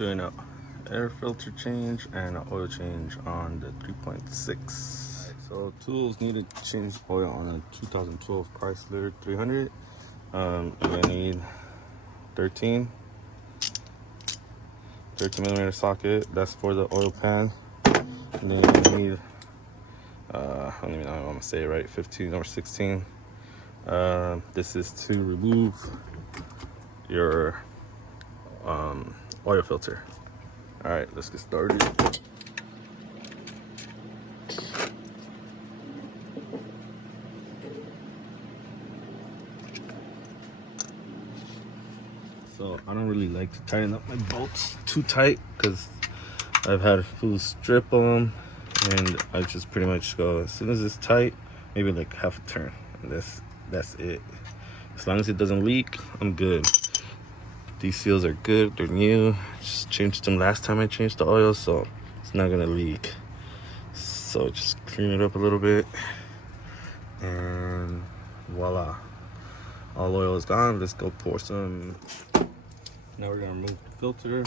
Doing an air filter change and an oil change on the 3.6. So tools need to change oil on a 2012 Chrysler 300. You're gonna need 13 millimeter socket. That's for the oil pan. And then you need I don't even know if I'm gonna say it right, 15 or 16. This is to remove your oil filter. All right, let's get started. So I don't really like to tighten up my bolts too tight because I've had fools strip them, and I just pretty much go as soon as it's tight, maybe like half a turn, and that's it. As long as it doesn't leak, I'm good. These seals are good, they're new. Just changed them last time I changed the oil, so it's not gonna leak. So just clean it up a little bit, and voila. All oil is gone. Let's go pour some. Now we're gonna remove the filter.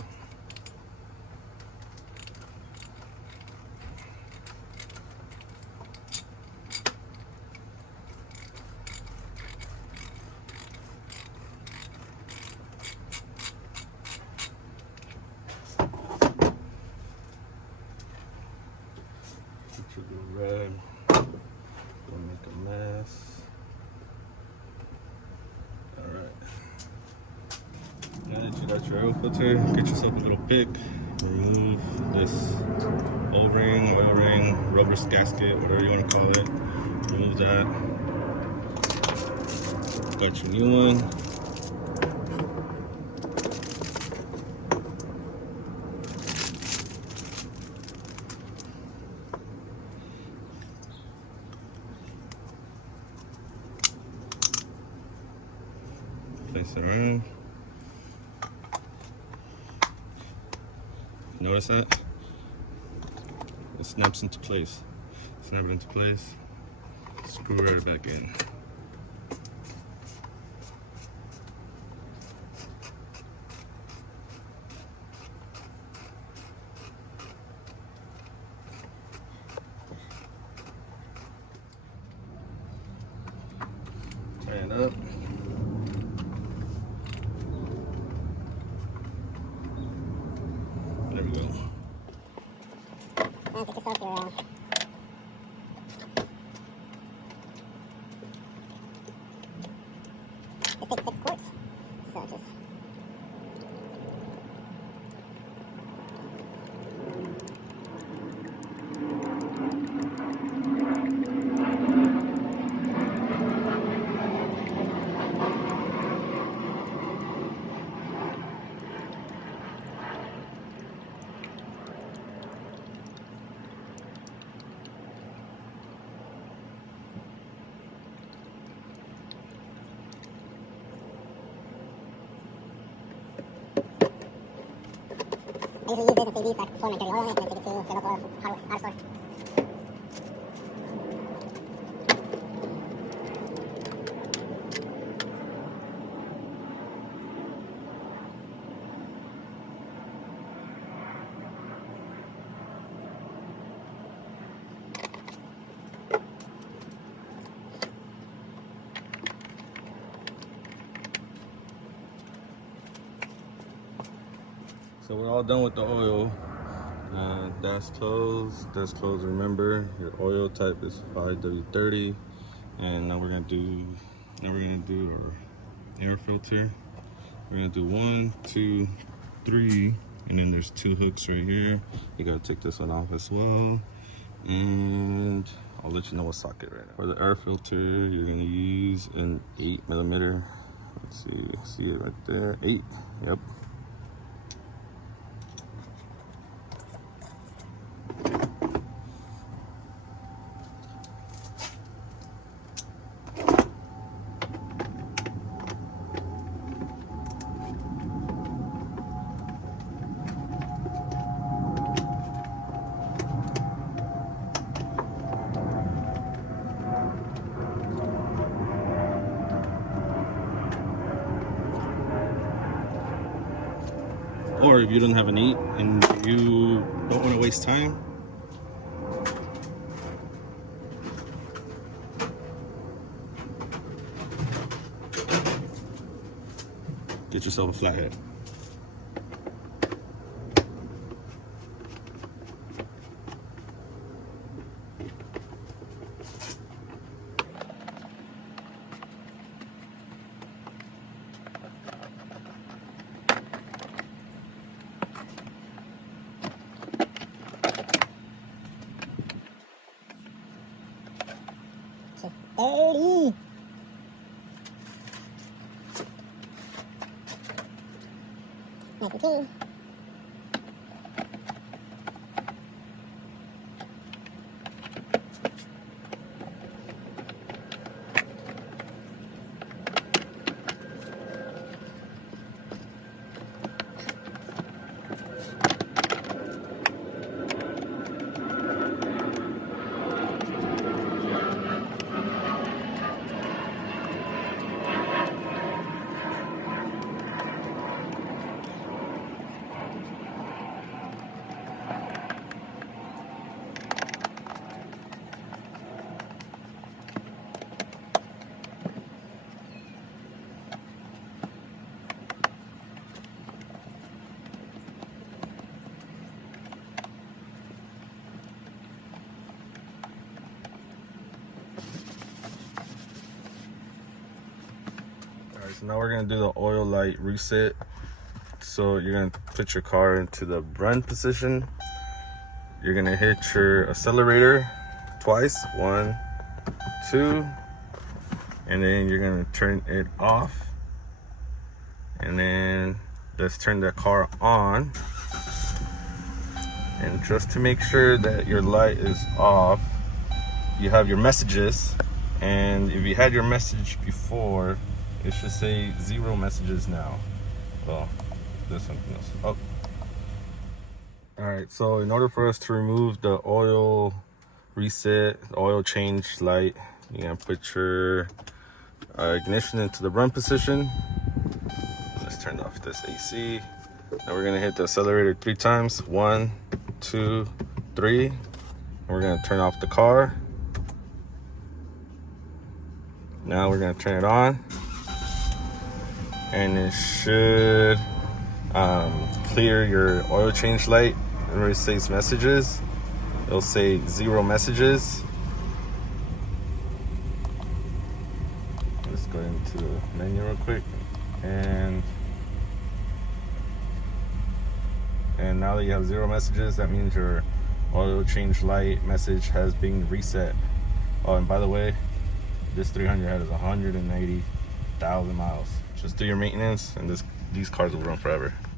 Put your red. Gonna make a mess. Alright. Now that you got your oil filter, get yourself a little pick. Remove this O-ring, oil ring, rubber gasket, whatever you want to call it. Remove that. Got your new one. Place it around. Notice that? It snaps into place. Snap it into place. Screw right back in. Tighten it up. There we go. I'll take this off your it takes 6 quarts, so just I usually use this as a so I can pour my dirty oil in it and then take it to the local auto store. So we're all done with the oil. That's closed. That's closed. Remember, your oil type is 5W30, and now we're gonna do our air filter. We're gonna do 1, 2, 3, and then there's 2 hooks right here. You gotta take this one off as well, and I'll let you know what socket right now. For the air filter, you're gonna use an 8 millimeter. Let's see it right there. 8. Yep. Or if you don't have an 8 and you don't want to waste time, get yourself a flathead. Just dirty. Nice and clean. Alright, so now we're gonna do the oil light reset. So you're gonna put your car into the run position. You're gonna hit your accelerator twice, 1, 2, and then you're gonna turn it off. And then let's turn the car on. And just to make sure that your light is off, you have your messages. And if you had your message before, it should say 0 messages now. Well, this one. Oh. Alright, so in order for us to remove the oil reset, the oil change light, you're gonna put your ignition into the run position. Let's turn off this AC. Now we're gonna hit the accelerator 3 times. 1, 2, 3. And we're gonna turn off the car. Now we're gonna turn it on. And it should clear your oil change light. Where it says messages, it'll say 0 messages. Let's go into the menu real quick, and now that you have 0 messages, that means your oil change light message has been reset. Oh, and by the way, this 300 has 180,000 miles. Just do your maintenance, and these cars will run forever.